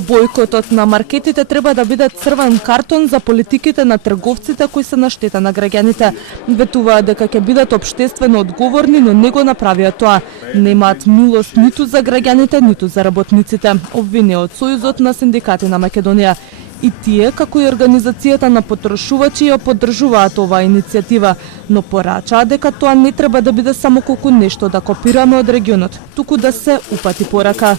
Бојкотот на маркетите треба да биде црвен картон за политиките на трговците кои се на штета на граѓаните. Ветуваат дека ќе бидат општествено одговорни, но не го направија тоа. Немаат милост ниту за граѓаните, ниту за работниците, обвинија од Сојузот на синдикати на Македонија. И тие, како и организацијата на потрошувачи, ја поддржуваат оваа иницијатива, но порачаат дека тоа не треба да биде само колку нешто да копираме од регионот, туку да се упати порака.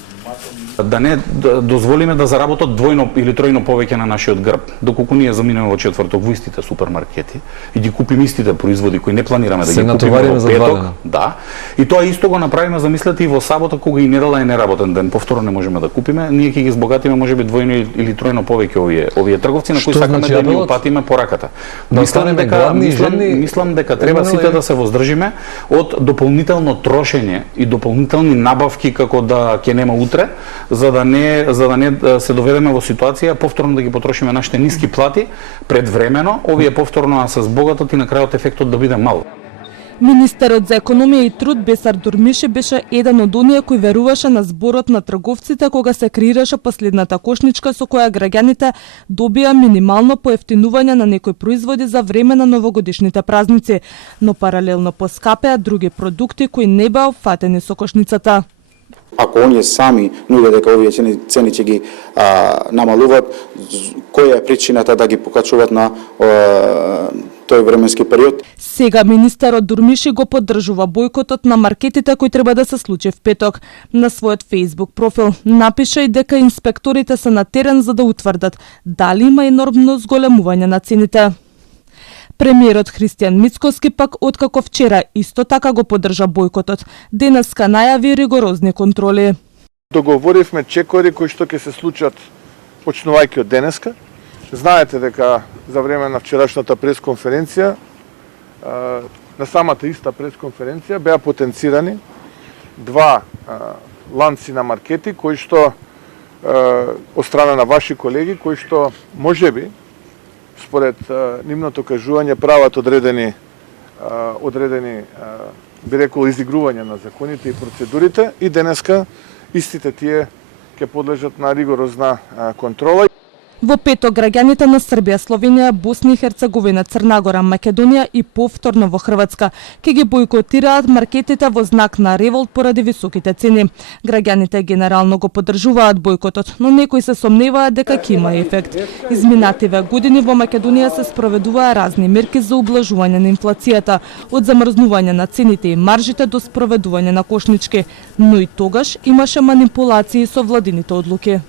Да не дозволиме да заработат двојно или тројно повеќе на нашиот грб, доколку ние заминеме во четврток во истите супермаркети и ги купиме истите производи кои не планираме да ги купиме во петок. Да. И тоа исто го направиме, замислете, и во сабота кога и недела е неработен ден, повторно не можеме да купиме, ние ќе ги збогатиме можеби двојно или тројно повеќе овие трговци на кои сакаме да им упатиме пораката. Мислам дека треба сите да се воздржиме од дополнително трошење и дополнителни набавки како да ќе нема утре, за да не се доведеме во ситуација повторно да ги потрошиме нашите ниски плати предвремено, овие повторно се збогатат и на крајот ефектот да биде мал. Министерот за економија и труд Бесар Дурмиши беше еден од оние кои веруваше на зборот на трговците кога се креираше последната кошничка со која граѓаните добија минимално поевтинување на некои производи за време на новогодишните празници, но паралелно поскапеа други продукти кои не беа опфатени со кошницата. Ако оние сами нуѓе дека овие цени ќе ги намалуваат, која е причината да ги покачуваат на тој временски период? Сега министерот Дурмиши го поддржува бојкотот на маркетите кој треба да се случи в петок. На својот Facebook профил напиша и дека инспекторите се на терен за да утврдат дали има енормно зголемување на цените. Премиерот Христијан Мицкоски пак откако вчера исто така го поддржа бојкотот, денеска најави ригорозни контроли. Договоривме чекори кои што ќе се случат почнувајќи од денеска. Знаете дека за време на вчерашната пресконференција, на самата иста пресконференција беа потенцирани два ланци на маркети кои што од страна на ваши колеги кои што можеби според нивното кажување прават одредени би рекол изигрување на законите и процедурите и денеска истите тие ќе подлежат на ригорозна контрола. Во петок граѓаните на Србија, Словенија, Босна и Херцеговина, Црна Гора, Македонија и повторно во Хрватска ќе ги бојкотираат маркетите во знак на револт поради високите цени. Граѓаните генерално го поддржуваат бојкотот, но некои се сомневаат дека ќе има ефект. Изминативе години во Македонија се спроведуваа разни мерки за ублажување на инфлацијата, од замрзнување на цените и маржите до спроведување на кошнички, но и тогаш имаше манипулации со владините одлуки.